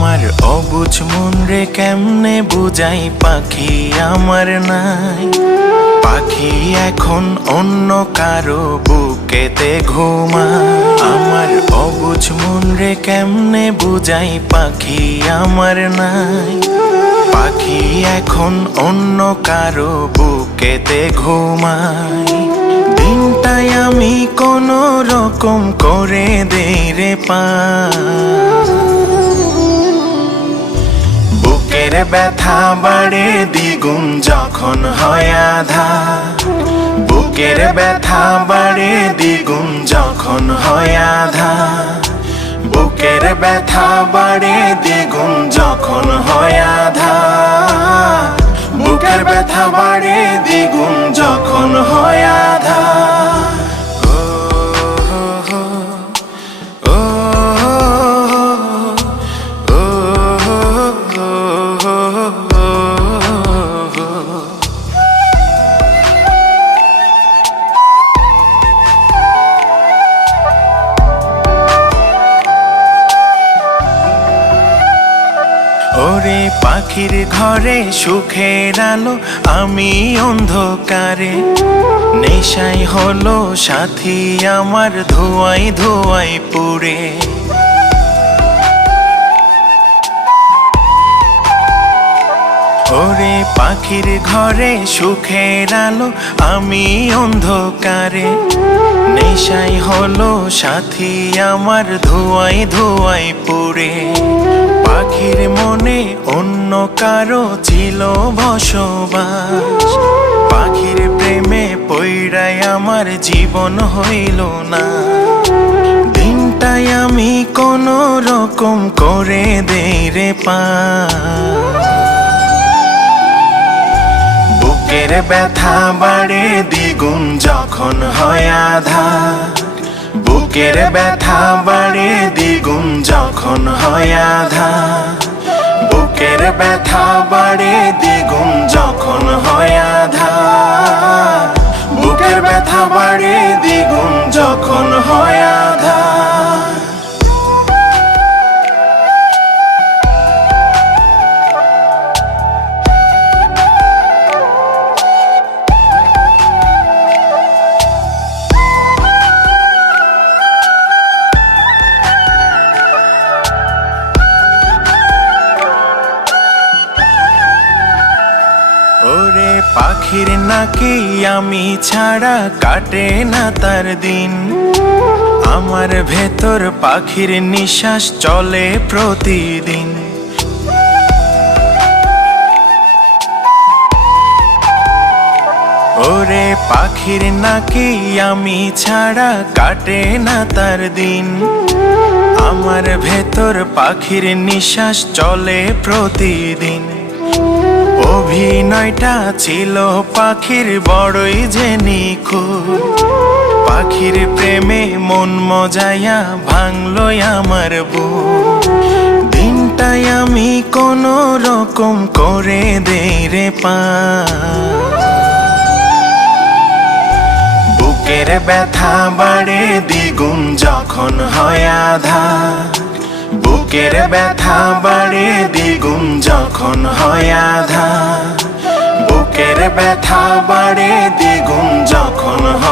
আমার অবুঝ মন রে কেমনে বুঝাই পাখি আমার নাই। পাখি এখন অন্য কারো বুকেতে ঘুমায়। আমার অবুঝ মন রে কেমনে বুঝাই পাখি আমার নাই। পাখি এখন অন্য কারো বুকেতে ঘুমায়। দিনটাই আমি কোনো রকম করে দেই রে বুকের ব্যথা বাড়ে দ্বিগুণ যখন হয় আঁধার। বুকের ব্যথা বাড়ে দ্বিগুণ যখন হয় আঁধার। বুকের ব্যথা বাড়ে দ্বিগুণ যখন হয় আঁধার। বুকের ব্যথা বাড়ে দ্বিগুণ যখন হয় আঁধার। ওরে পাখির ঘরে সুখের আলো, আমি অন্ধকারে। নেশাই হলো সাথী আমার, ধোঁয়ায় ধোঁয়ায় পুড়ে। ওরে পাখির ঘরে সুখের আলো, আমি অন্ধকারে। নেশাই হলো সাথী আমার, ধোঁয়ায় ধোঁয়ায় পুড়ে। পাখির মনে অন্য কারো ছিল বসবাস। পাখির প্রেমে পইড়াই আমার জীবন হইল না। দিনটাই আমি কোনো রকম করে দেই রে বুকের ব্যথা বাড়ে দ্বিগুণ যখন হয় আঁধার। বুকের ব্যথা বাড়ে দ্বিগুণ যখন হয় আঁধার। বুকের ব্যথা বাড়ে দ্বিগুণ যখন হয় আঁধার। বুকের ব্যথা বাড়ে দ্বিগুণ যখন হয় আঁধার। ওরে পাখির নাকি আমি ছাড়া কাটে না তার দিন। আমার ভেতর পাখির নিঃশ্বাস চলে প্রতিদিন। ওরে পাখির নাকি আমি ছাড়া কাটে না তার দিন। আমার ভেতর পাখির নিঃশ্বাস চলে প্রতিদিন। অভিনয়টা ছিল পাখির বড়ই যে নিখুঁত। পাখির প্রেমে মন মজায়া ভাঙলো আমার বুক। দিনটাই আমি কোনো রকম করে দেই রে বুকের ব্যথা বাড়ে দ্বিগুণ যখন হয় আঁধার। বুকের ব্যথা বাড়ে দ্বিগুণ যখন হয় আঁধার। বুকের ব্যথা বাড়ে দ্বিগুণ যখন হয়